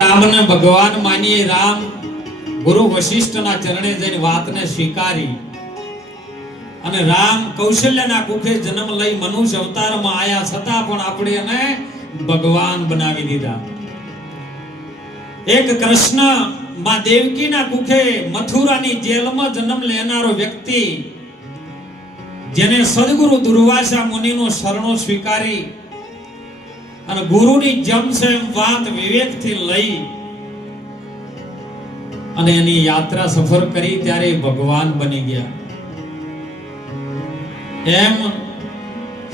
રામને ભગવાન માનીએ. રામ ગુરુ વશિષ્ઠના ચરણે જઈને વાતને સ્વીકારી અને રામ કૌશલ્યના કુખે જન્મ લઈ મનુષ્ય અવતારમાં આયા, છતાં પણ આપણે એને ભગવાન બનાવી દીધા. એક કૃષ્ણ માં દેવકીના કુખે મથુરાની જેલમાં જન્મ લેનારો વ્યક્તિ, જેને સદગુરુ દુર્વાસા મુનિનો શરણો સ્વીકારી અને ગુરુની જમ છે એમ વાત વિવેકથી લઈ અને એની યાત્રા સફર કરી, ત્યારે ભગવાન બની ગયા. એમ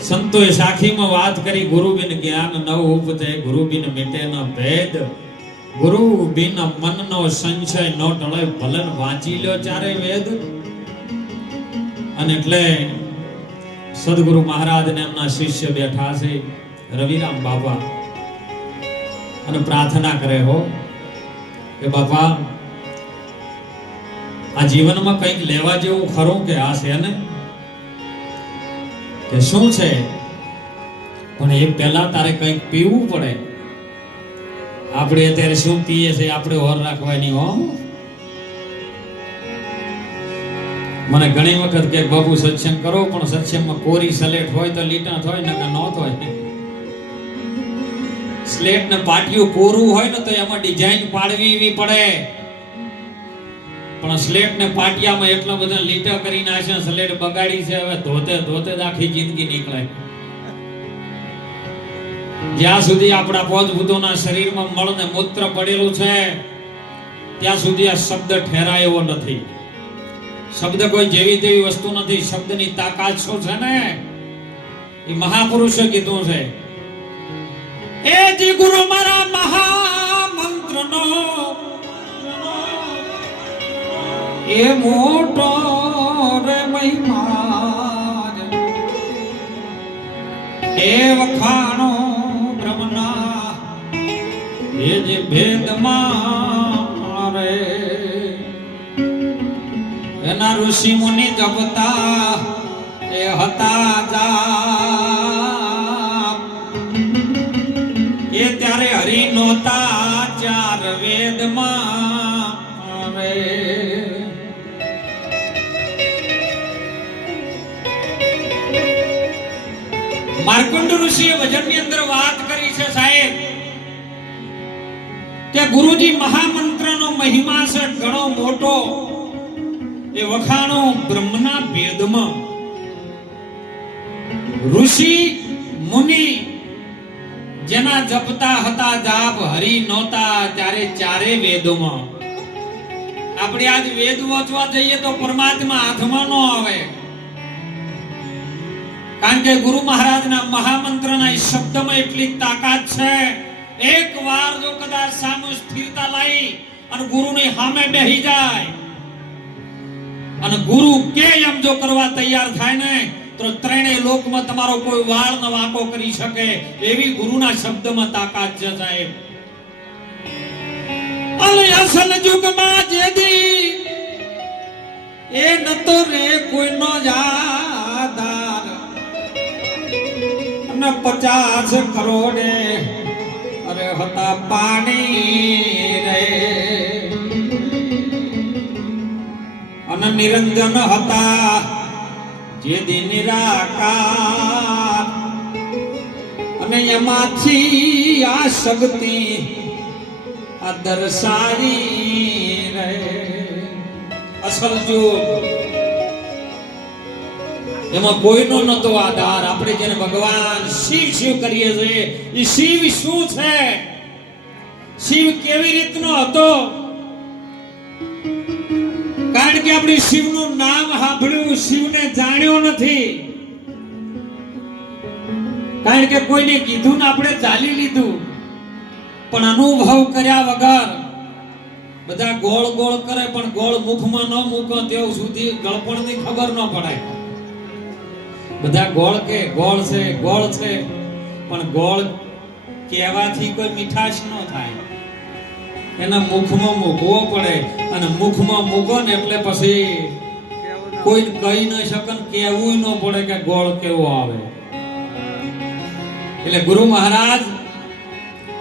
સંતોએ સાખીમાં વાત કરી, ગુરુ બિન જ્ઞાન ન ઉપજે, ગુરુ બિન મિટે ન ભેદ, ગુરુ બિન મનનો સંશય ન ટળે, ભલન વાંચી લ્યો ચારે વેદ. અને એટલે સદગુરુ મહારાજ ને એમના શિષ્ય બેઠા છે રવિરામ બાપા અને પ્રાર્થના કરે હો કે બાપા, આ જીવનમાં કંઈક લેવા જેવું ખરું કે આ છે ને કે શું છે, પણ એ પહેલા તારે કંઈક પીવું પડે. આપણે અત્યારે શું પીએ છે આપણે ઓર રાખવાની હો. મને ઘણી વખત કે બાપુ સત્સંગ કરો, પણ સત્સંગમાં કોરી સ્લેટ હોય તો લીટા થાય ને કે ન થાય. સ્લેટ ને પાટિયું કોરું હોય ને તો એમાં ડિઝાઇન પાડવી એવી પડે, પણ સ્લેટ ને પાટિયામાં એટલા બધા લીટા કરી નાખ્યા, સ્લેટ બગાડી છે. હવે ધોતે ધોતે જ આખી જિંદગી નીકળે. જ્યાં સુધી આપણા પોતભૂતોના શરીરમાં મળ ને મૂત્ર પડેલું છે ત્યાં સુધી આ શબ્દ ઠેરાય એવો નથી. શબ્દ કોઈ જેવી તેવી વસ્તુ નથી. શબ્દની તાકાત શું છે ને એ મહાપુરુષે કીધું છે. એ જી ગુરુ મારા મહામંત્રનો એ મોટો રે મહિમા, એ વખાણો બ્રહ્મના એ જે ભેદમાં રે, એના ઋષિ મુનિ જપતા એ હતા જાપ, એ ત્યારે હરિ નોતા ચાર વેદમાં રે. માર્કંડ ઋષિએ વચનની અંદર વાત કરી છે સાહેબ કે ગુરુજી મહામંત્રનો મહિમા છે ઘણો મોટો, એ વખાણો બ્રહ્મના ભેદમાં. ઋષિ મુનિ જેના જપતા હતા જાપ, હરિ નોતા ત્યારે ચારે વેદોમાં. આપણે આજ વેદ વાંચવા જઈએ તો પરમાત્મા હાથમાં ન આવે, કારણ કે ગુરુ મહારાજના મહામંત્રના શબ્દમાં એટલી તાકાત છે. એક વાર જો કદાચ સામે સ્થિરતા લાવી અને ગુરુની સામે બેહી જાય અને ગુરુ કે એમ જો કરવા તૈયાર થાય ને તો ત્રણેય લોકમાં તમારો કોઈ વાળ ન વાંકો કરી શકે એવી ગુરુના શબ્દમાં તાકાત છે સાહેબ. અસલ યુગમાં જેદી એ નતો રે કોઈનો આધાર, અને 50 કરોડે અરે હતા પાણી રે, અને નિરંજન હતા જેદી નિરાકાર, અને એમાંથી આ શક્તિ આ દર્શાવી રે. અસલ યુગ એમાં કોઈનો નતો આધાર. આપણે જેને ભગવાન શિવ શિવ કરીએ છીએ એ શિવ શું છે, શિવ કેવી રીતનો હતો? કારણ કે આપણે શિવનું નામ સાંભળ્યું, શિવને જાણ્યો નથી. કારણ કે કોઈને કીધું ને આપણે ચાલી લીધું, પણ અનુભવ કર્યા વગર બધા ગોળ ગોળ કરે, પણ ગોળ મુખમાં ન મૂકો ત્યાં સુધી ગળપણની ખબર ન પડે. બધા ગોળ કે ગોળ છે ગોળ છે, પણ ગોળ કહેવાથી કોઈ મીઠાશ ન થાય. એના મુખમાં મૂકવો પડે, અને મુખમાં મૂકો ને એટલે પછી કોઈ કહી ન શકે, કહેવું ન પડે કે ગોળ કેવો આવે. એટલે ગુરુ મહારાજ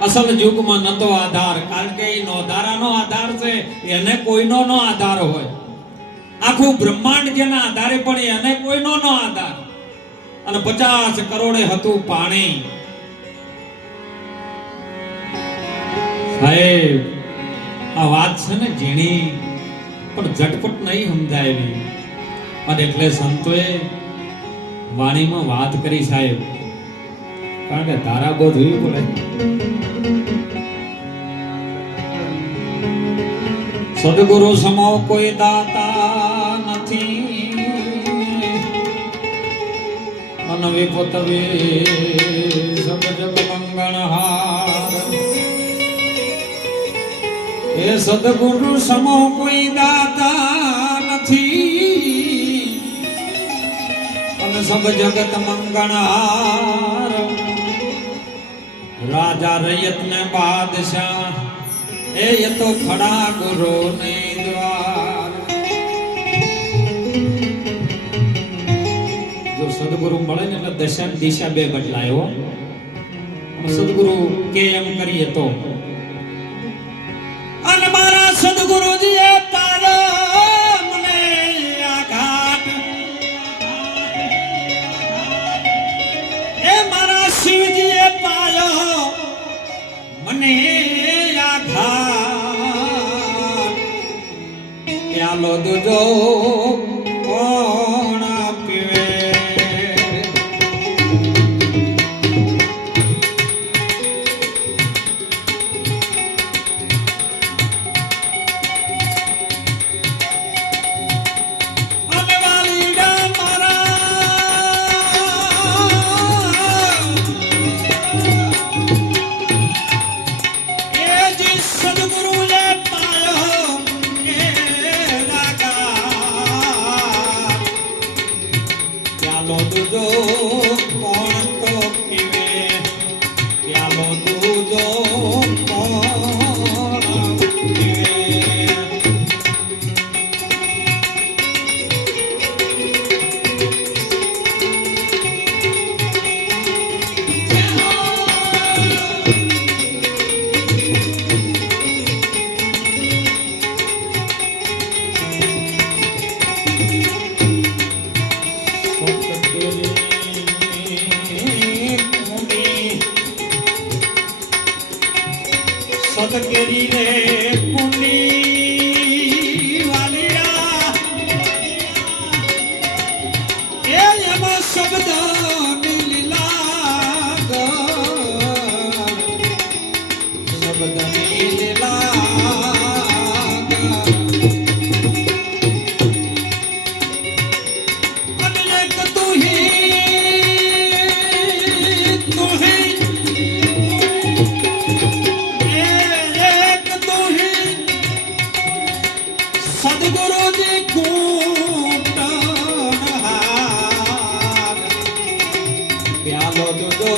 અસલ યુગમાં નતો આધાર, કારણ કે એ નોધારાનો આધાર છે, એને કોઈનો નો આધાર હોય. આખું બ્રહ્માંડ જેના આધારે પણ એને કોઈનો નો આધાર. અને 50 કરોડે હતું પાણી. સાહેબ આ વાત છે ને ઝીણી પણ ઝટપટ નહીં સમજાયેલી, અને એટલે સંતોએ વાણીમાં વાત કરી સાહેબ, કારણ કે ધારા બહુ જોવી પડે. સદગુરુ સમો કોઈ દાતા નથી, અન વિપતવે સબ જગ મંગળહાર. એ સદગુરુ સમો કોઈ દાતા નથી, અને સબ જગત મંગળહાર. રાજા રૈયત ને બાદશાહ એ તો ખડા ગુરુ ને દ્વાર. જો સદગુરુ મળે ને એટલે દશા દિશા બે બદલાય હો. સદગુરુ કે એમ કરીએ તો. અને મારા સદગુરુજી એ તારા મને આઘાત, એ મારા શિવજી એ પાયો મને આઘાત. પ્યાલો દૂધો કોણ પીવે, સતકેરી રે કુંડી વાલિયા, એ એમાં શબ્દ મિલલા શબ્દ મિલલા. અને એક તુહી સદગુરુજી કૂટનહાર. પ્યાલો દૂધો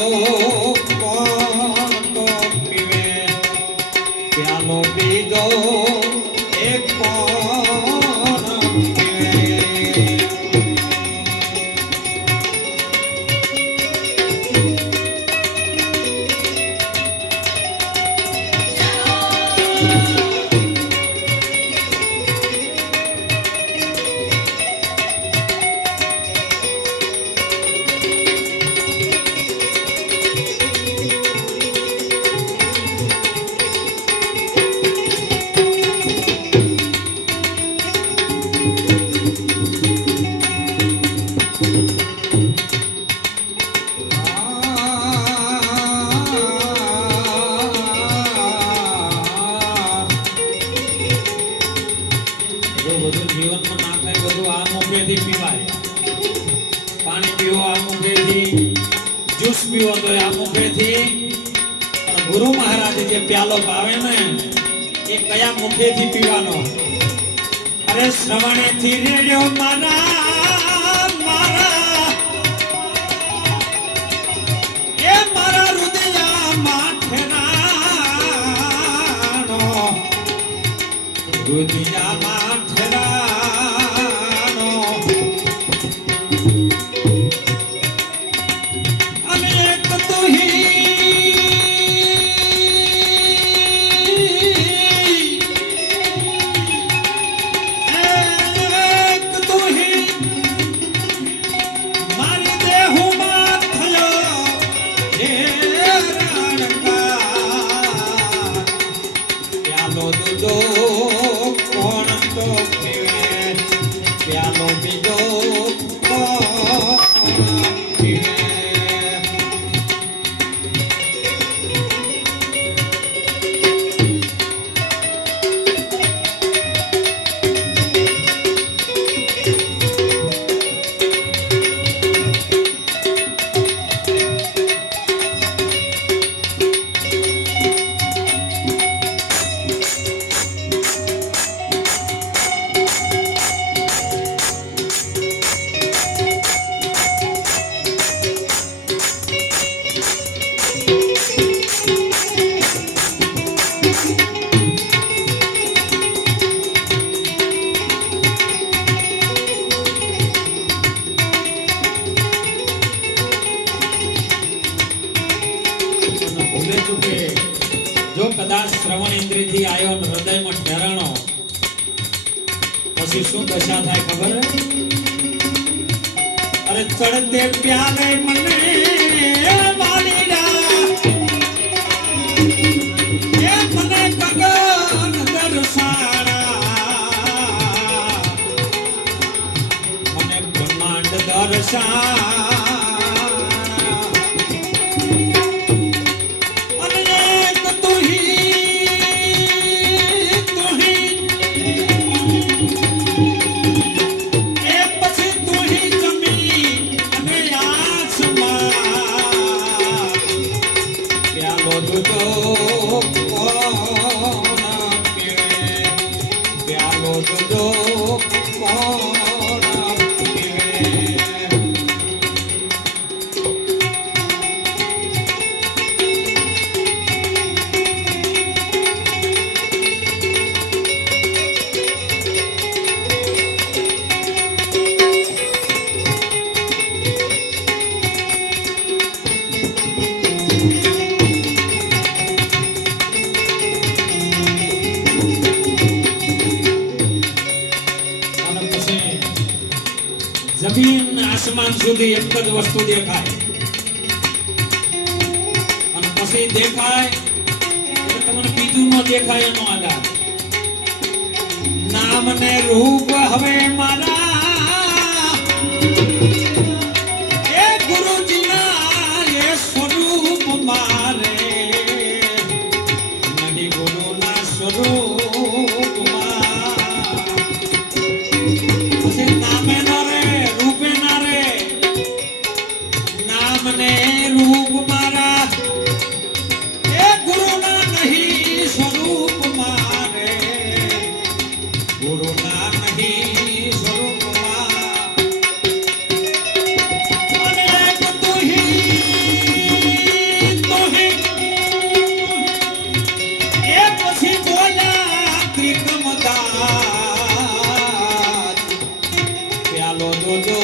કોણ તો પીવે, પ્યાલો પીધો એક કોણ પીવે. બધું જીવનમાં ના થાય, બધું આ મુખેથી પીવાય. પાણી પીવો આ મુખેથી, જ્યુસ પીવો તો આ મુખેથી. પણ ગુરુ મહારાજે જે પ્યાલો પાવે ને એ કયા મુખેથી પીવાનો? અરે શ્રવણેથી રેડ્યો મારા મારા, એ મારા હૃદયમાં ઠેરાણો, હૃદયમાં ઠેરાણો. અને એક તુહી બીજો કોણ પીવે. જો કદાચ શ્રવણ ઇન્દ્રિયથી આવ્યો ને હૃદયમાં ઠેરાણો પછી શું દશા થાય ખબર? અરે ચડતે પ્યાલે મને વાલીડા એ મને ગગન દર્શાણા મને બ્રહ્માંડ દર્શાણા જમીન આસમાન સુધી એક જ વસ્તુ દેખાય અને પછી દેખાય એટલે તમને બીજું ન દેખાય એનો આધાર. નામ ને રૂપ હવે મારા એ ગુરુજીના એ સ્વરૂપ મારે નહીં ગુરુના સ્વરૂપ રૂપ મારા એ ગુરુના નહીં સ્વરૂપ મારે ગુરુના નહીં સ્વરૂપ એ પછી બોલ્યા ત્રિકમદાસ પ્યાલો દોદો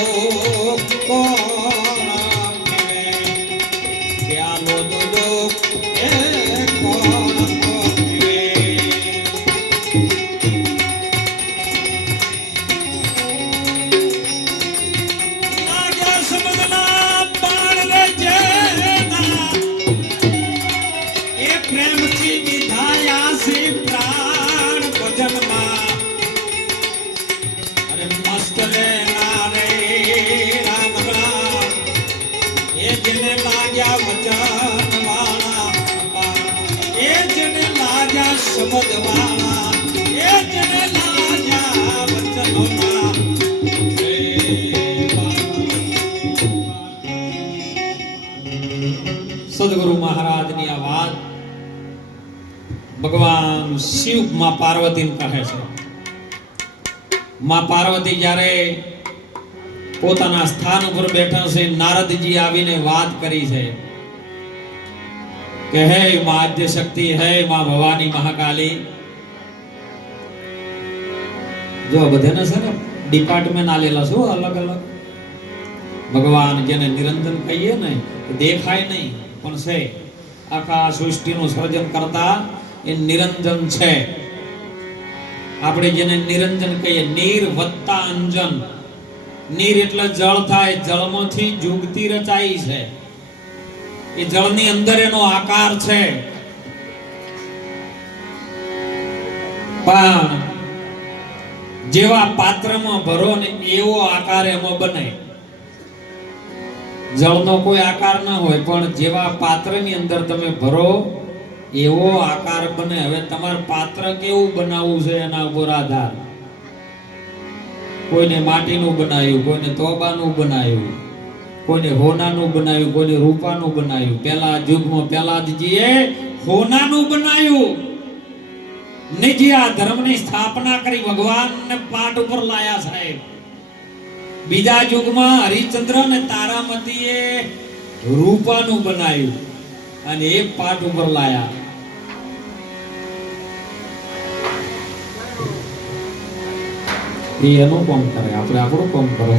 શબ્દવાળા એ જને લાજા વચનોના સદગુરુ મહારાજની આ વાત ભગવાન શિવ માં પાર્વતીને કહે છે. માં પાર્વતી જ્યારે પોતાના સ્થાન ઉપર બેઠા છે, નારદજી આવીને વાત કરી છે કે હે માં આદ્ય શક્તિ, હે માં ભવાની મહાકાલી. જો બધાને છે ને ડિપાર્ટમેન્ટ આલેલા શું અલગ અલગ. ભગવાન જેને નિરંજન કહીએ ને દેખાય નહીં પણ છે, આખા સૃષ્ટિનું સર્જન કરતા એ નિરંજન છે. આપણે જેને નિરંજન કહીએ, નીર વત્તા અંજન. નીર એટલે જળ થાય, જળમાંથી જુગતી રચાઈ છે. એ જળની અંદર એનો આકાર છે. પણ જેવા પાત્રમાં ભરો ને એવો આકાર એમાં બને. જળનો કોઈ આકાર ના હોય, પણ જેવા પાત્રની અંદર તમે ભરો એવો આકાર બને. હવે તમારે પાત્ર કેવું બનાવવું છે એના ઉપર આધાર. કોઈને માટીનું બનાવ્યું, કોઈને તોબાનું બનાવ્યું, કોઈને હોનાનું બનાવ્યું, કોઈને રૂપાનું બનાવ્યું. પેલા યુગમાં પ્રહલાદજીએ હોનાનું બનાવ્યું ને જે આ ધર્મની સ્થાપના કરી, ભગવાનને પાટ ઉપર લાયા સાહેબ. બીજા યુગમાં હરિશ્ચંદ્ર અને તારામતીએ રૂપાનું બનાવ્યું અને એ પાટ ઉપર લાયા. એ એનું કામ કરે, આપણે આપણું કામ કરો.